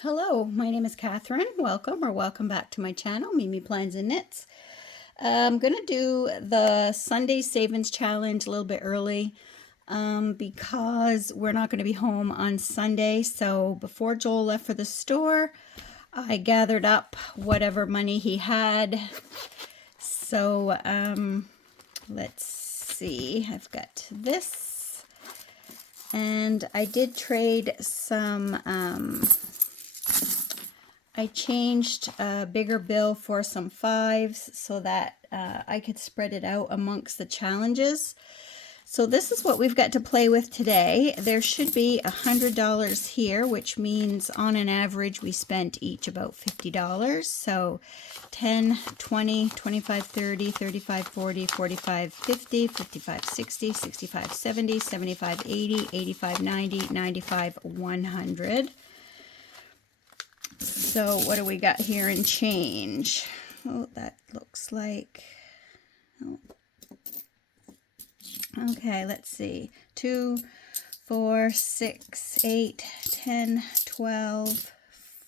Hello, my name is Catherine. Welcome back to my channel, Mimi Plans and Knits. I'm going to do the Sunday Savings Challenge a little bit early because we're not going to be home on Sunday. So before Joel left for the store, I gathered up whatever money he had. So let's see, I've got this. And I did trade some... I changed a bigger bill for some 5s so that I could spread it out amongst the challenges. So this is what we've got to play with today. There should be $100 here, which means on an average we spent each about $50. So 10, 20, 25, 30, 35, 40, 45, 50, 55, 60, 65, 70, 75, 80, 85, 90, 95, 100. So what do we got here in change? Oh, that looks like... Oh. Okay, let's see. 2, 4, 6, 8, 10, 12,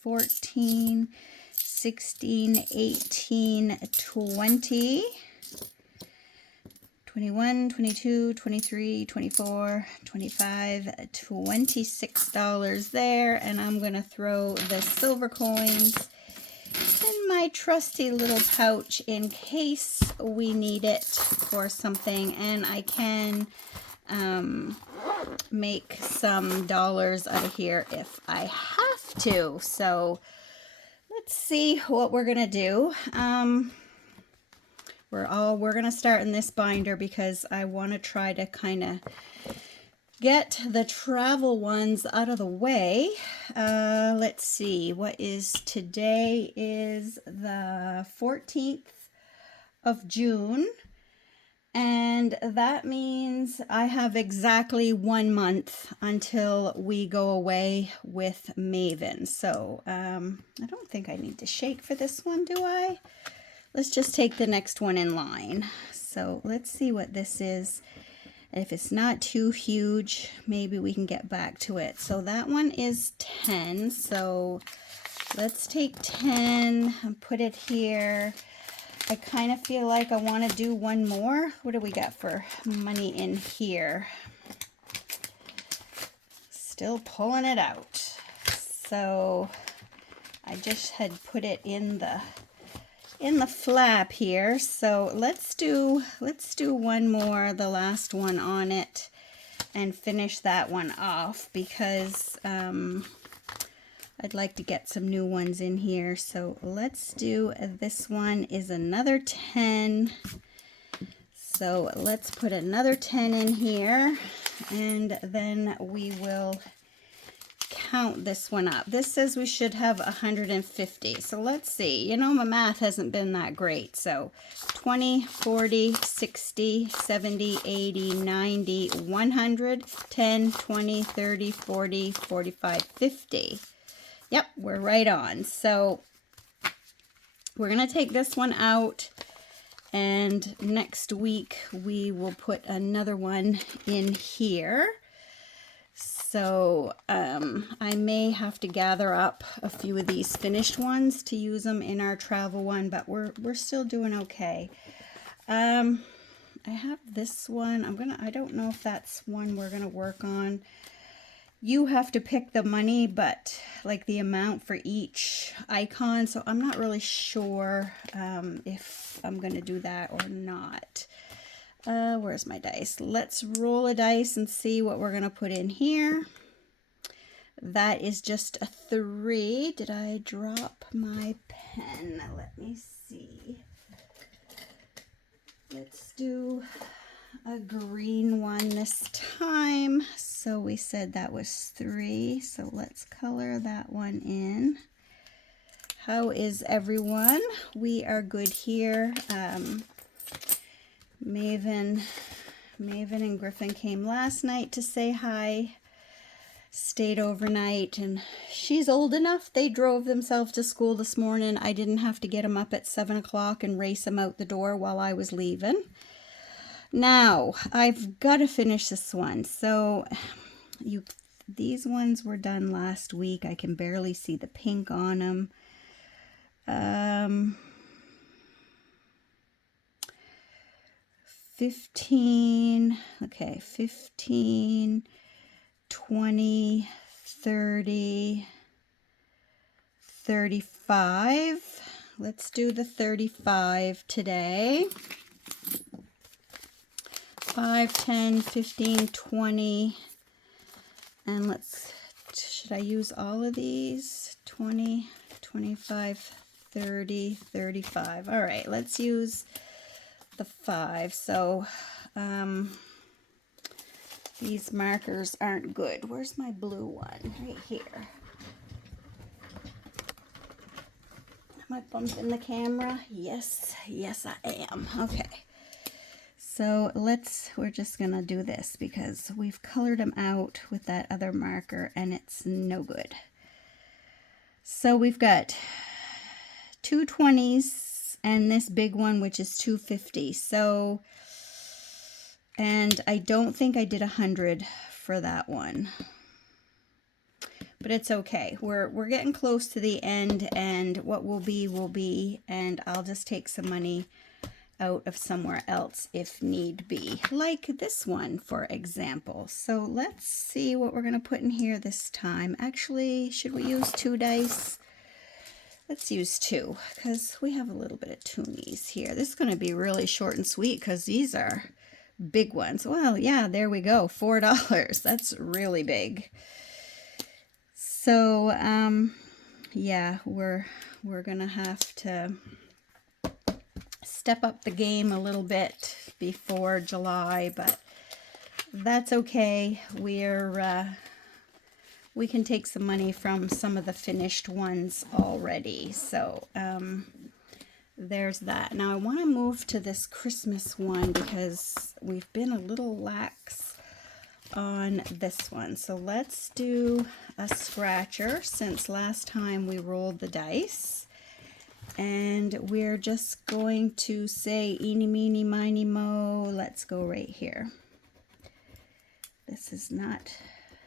14, 16, 18, 20, 21, 22, 23, 24, 25, $26 there. And I'm going to throw the silver coins in my trusty little pouch in case we need it for something. And I can make some dollars out of here if I have to. So let's see what we're going to do. We're going to start in this binder because I want to try to kind of get the travel ones out of the way. Let's see, what is today? Is the 14th of June. And that means I have exactly 1 month until we go away with Maven. So I don't think I need to shake for this one, do I? Let's just take the next one in line. So let's see what this is. If it's not too huge, maybe we can get back to it. So that one is 10. So let's take 10 and put it here. I kind of feel like I want to do one more. What do we got for money in here? Still pulling it out. So I just had put it in the flap here. So let's do one more, the last one on it, and finish that one off because I'd like to get some new ones in here. So let's do, this one is another 10. So let's put another 10 in here, and then we will count this one up. This says we should have 150. So let's see. You know, my math hasn't been that great. So 20, 40, 60, 70, 80, 90, 100, 10, 20, 30, 40, 45, 50. Yep, we're right on. So we're going to take this one out, and next week we will put another one in here. So I may have to gather up a few of these finished ones to use them in our travel one, but we're still doing okay. I have this one. I don't know if that's one we're gonna work on. You have to pick the money, but like the amount for each icon. So I'm not really sure if I'm gonna do that or not. Where's my dice? Let's roll a dice and see what we're going to put in here. That is just a 3. Did I drop my pen? Let me see. Let's do a green one this time. So we said that was 3. So let's color that one in. How is everyone? We are good here. Maven and Griffin came last night to say hi, stayed overnight, and she's old enough. They drove themselves to school this morning. I didn't have to get them up at 7 o'clock and race them out the door while I was leaving. Now, I've got to finish this one. So these ones were done last week. I can barely see the pink on them. 15, okay, 15, 20, 30, 35. Let's do the 35 today. 5, 10, 15, 20, and should I use all of these? 20, 25, 30, 35. All right, let's use the 5. So these markers aren't good. Where's my blue one? Right here. Am I bumping the camera? Yes, yes I am. Okay. So we're just gonna do this because we've colored them out with that other marker and it's no good. So we've got 2 20s and this big one, which is 250. So, and I don't think I did 100 for that one, but it's okay. We're getting close to the end, and what will be, and I'll just take some money out of somewhere else if need be, like this one for example. So let's see what we're going to put in here this time. Actually, should we use 2 dice? Let's use 2 because we have a little bit of toonies here. This is going to be really short and sweet because these are big ones. Well, yeah, there we go. $4. That's really big. So yeah, we're gonna have to step up the game a little bit before July, but that's okay. We can take some money from some of the finished ones already. So there's that. Now I want to move to this Christmas one because we've been a little lax on this one. So let's do a scratcher since last time we rolled the dice. And we're just going to say eeny, meeny, miny, mo. Let's go right here. This is not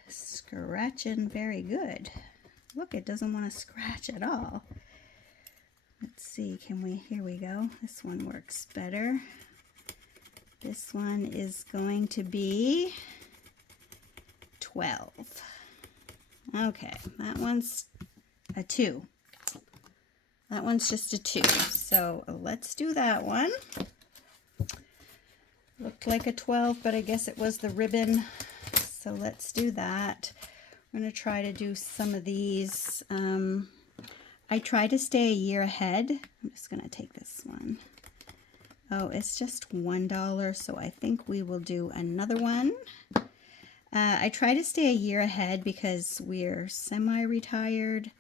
scratching very good. Look, it doesn't want to scratch at all. Let's see, here we go. This one works better. This one is going to be 12. Okay, that one's a 2. That one's just a 2. So let's do that one. Looked like a 12, but I guess it was the ribbon. So let's do that. I'm going to try to do some of these. I try to stay a year ahead. I'm just going to take this one. Oh, it's just $1, so I think we will do another one. I try to stay a year ahead because we're semi-retired.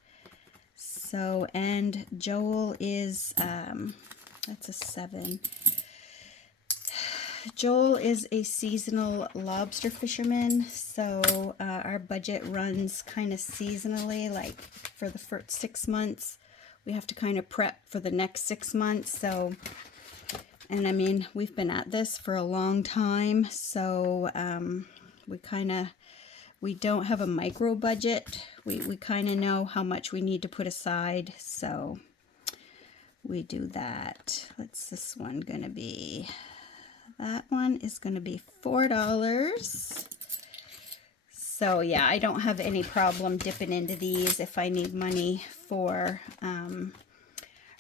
So, and Joel is, that's a 7. Joel is a seasonal lobster fisherman, so our budget runs kind of seasonally, like for the first 6 months. We have to kind of prep for the next 6 months, so, and I mean, we've been at this for a long time, so we don't have a micro budget. We kind of know how much we need to put aside, so we do that. What's this one gonna be? That one is gonna be $4. So yeah, I don't have any problem dipping into these if I need money for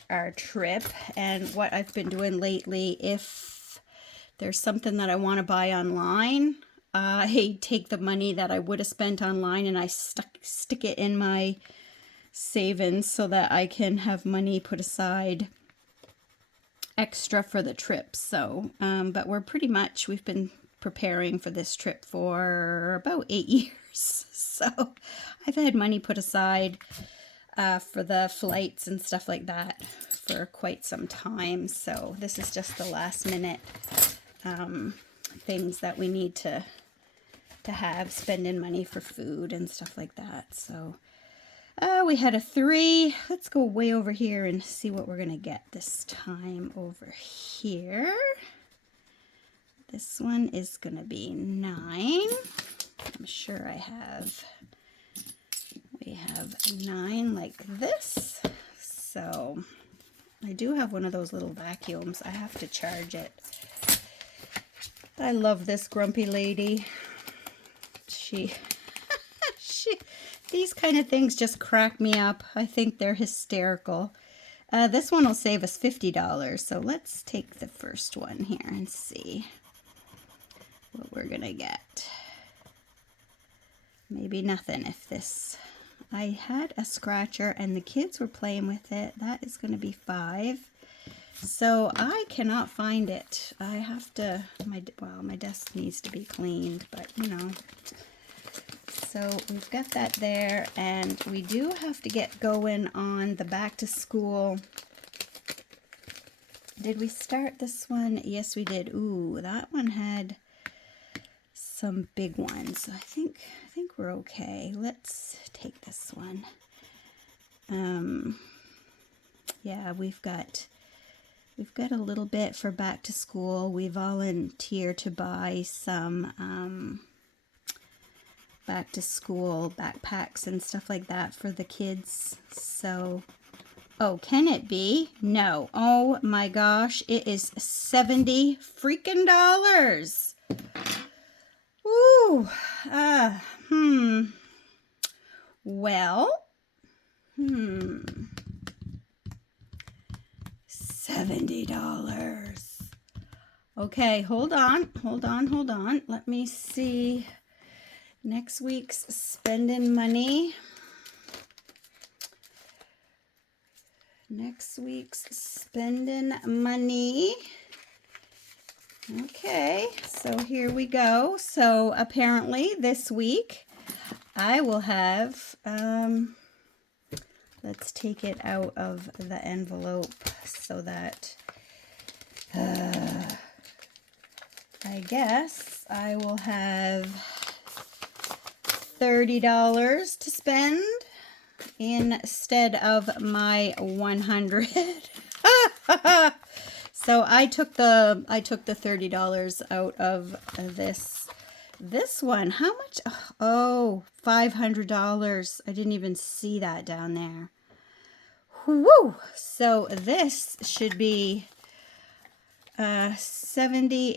our trip. And what I've been doing lately, if there's something that I want to buy online, I take the money that I would have spent online and I stick it in my savings so that I can have money put aside extra for the trip. So, but we've been preparing for this trip for about 8 years. So I've had money put aside for the flights and stuff like that for quite some time. So this is just the last minute things that we need to have, spending money for food and stuff like that. So we had a 3. Let's go way over here and see what we're gonna get this time over here. This one is gonna be 9. I'm sure I have. We have 9 like this. So I do have one of those little vacuums. I have to charge it. I love this grumpy lady. She these kind of things just crack me up. I think they're hysterical. This one will save us $50. So let's take the first one here and see what we're gonna get. Maybe nothing if this. I had a scratcher and the kids were playing with it. That is going to be 5. So I cannot find it. I have to, my desk needs to be cleaned, but you know. So we've got that there, and we do have to get going on the back to school. Did we start this one? Yes, we did. Ooh, that one had some big ones. I think we're okay. Let's take this one. Yeah, we've got a little bit for back to school. We volunteer to buy some back to school backpacks and stuff like that for the kids. So, oh, can it be? No. Oh my gosh, it is $70 freaking dollars. Ooh, well, $70. Okay, hold on. Let me see next week's spending money. Okay, so here we go. So apparently this week I will have, let's take it out of the envelope so that, I guess I will have $30 to spend instead of my 100. So I took the $30 out of this one. How much? Oh, $500. I didn't even see that down there. Woo! So this should be 70,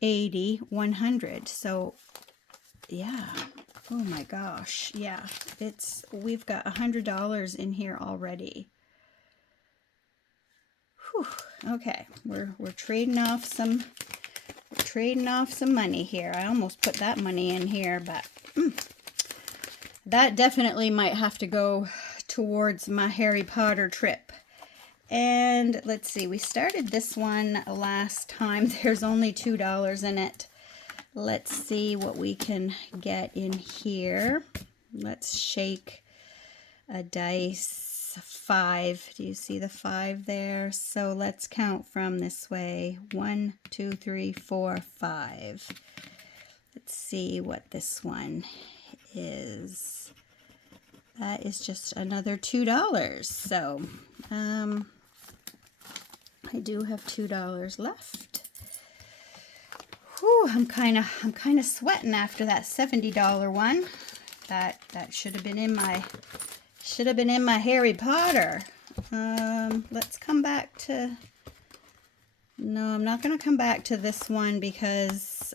80, 100. So yeah. Oh my gosh. Yeah. We've got $100 in here already. Whew. Okay. We're trading off some money here. I almost put that money in here, but that definitely might have to go towards my Harry Potter trip. And let's see, we started this one last time. There's only $2 in it. Let's see what we can get in here. Let's shake a dice. 5. Do you see the 5 there? So let's count from this way. 1, 2, 3, 4, 5. Let's see what this one is. That is just another $2. So I do have $2 left. Whew, I'm kind of sweating after that $70 one. That should have been in my Harry Potter. Let's come back to. No, I'm not going to come back to this one because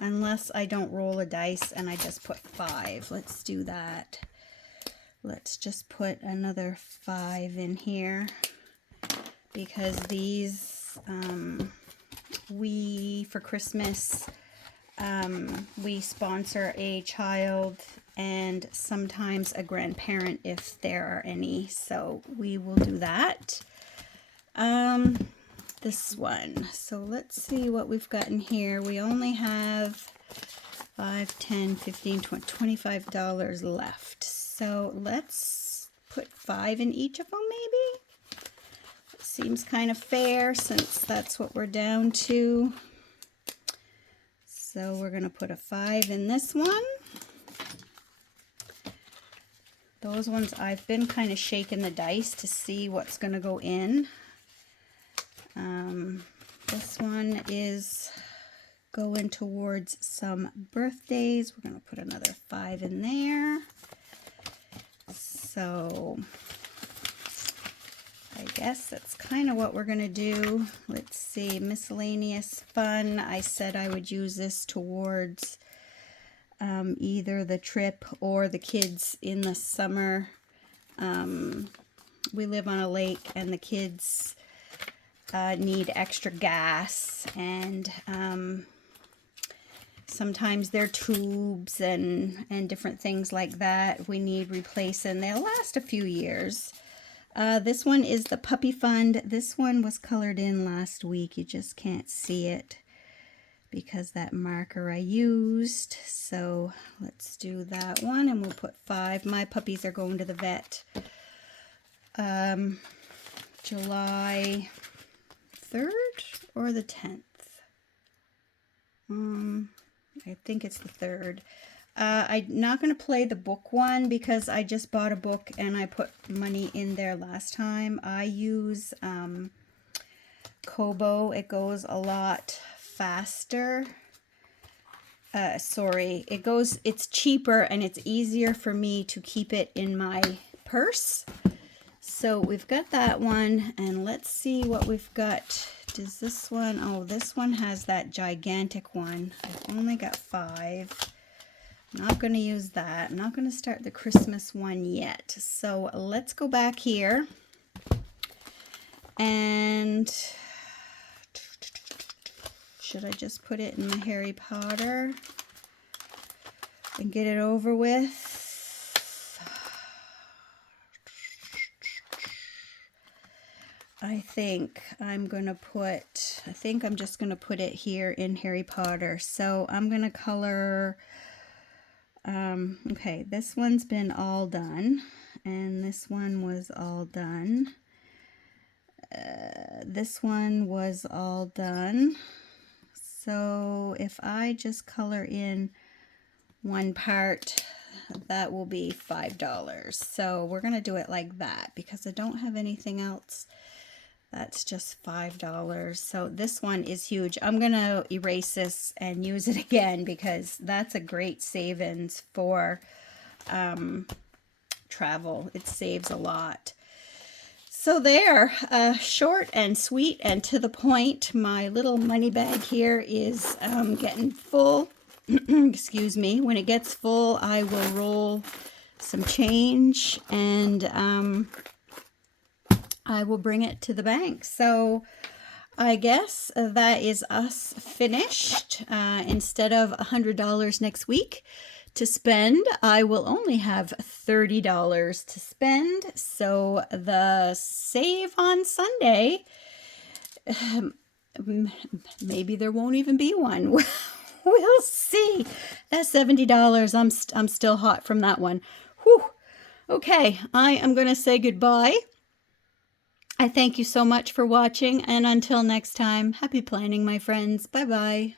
unless I don't roll a dice and I just put 5. Let's do that. Let's just put another 5 in here because these for Christmas we sponsor a child and sometimes a grandparent if there are any, so we will do that. This one, so let's see what we've got in here. We only have 5, 10, 15, 20, $25 left, so let's put 5 in each of them maybe. It seems kind of fair since that's what we're down to. So we're going to put a 5 in this one. Those ones I've been kind of shaking the dice to see what's going to go in. This one is going towards some birthdays. We're going to put another 5 in there. So I guess that's kind of what we're going to do. Let's see, miscellaneous fun. I said I would use this towards either the trip or the kids in the summer. We live on a lake and the kids need extra gas, and sometimes their tubes and different things like that we need replacing. They'll last a few years. This one is the Puppy Fund. This one was colored in last week. You just can't see it because that marker I used. So let's do that one, and we'll put 5. My puppies are going to the vet July 3rd or the 10th. I think it's the 3rd. I'm not going to play the book one because I just bought a book and I put money in there last time. I use Kobo. It goes a lot faster. It's cheaper and it's easier for me to keep it in my purse. So we've got that one, and let's see what we've got. Does this one, oh, this one has that gigantic one. I've only got 5. I'm not going to use that. I'm not going to start the Christmas one yet. So let's go back here, and should I just put it in my Harry Potter and get it over with? I think I'm just going to put it here in Harry Potter. So I'm going to color, okay, this one's been all done, and this one was all done. This one was all done. So if I just color in one part, that will be $5. So we're going to do it like that because I don't have anything else. That's just $5. So this one is huge. I'm going to erase this and use it again because that's a great savings for travel. It saves a lot. So there, short and sweet and to the point. My little money bag here is getting full. Excuse me. When it gets full, I will roll some change and I will bring it to the bank. So I guess that is us finished. Instead of $100 next week to spend, I will only have $30 to spend. So the save on Sunday, maybe there won't even be one. We'll see. That $70, I'm still hot from that one. Whew. Okay, I am going to say goodbye. I thank you so much for watching, and until next time, happy planning, my friends. Bye-bye.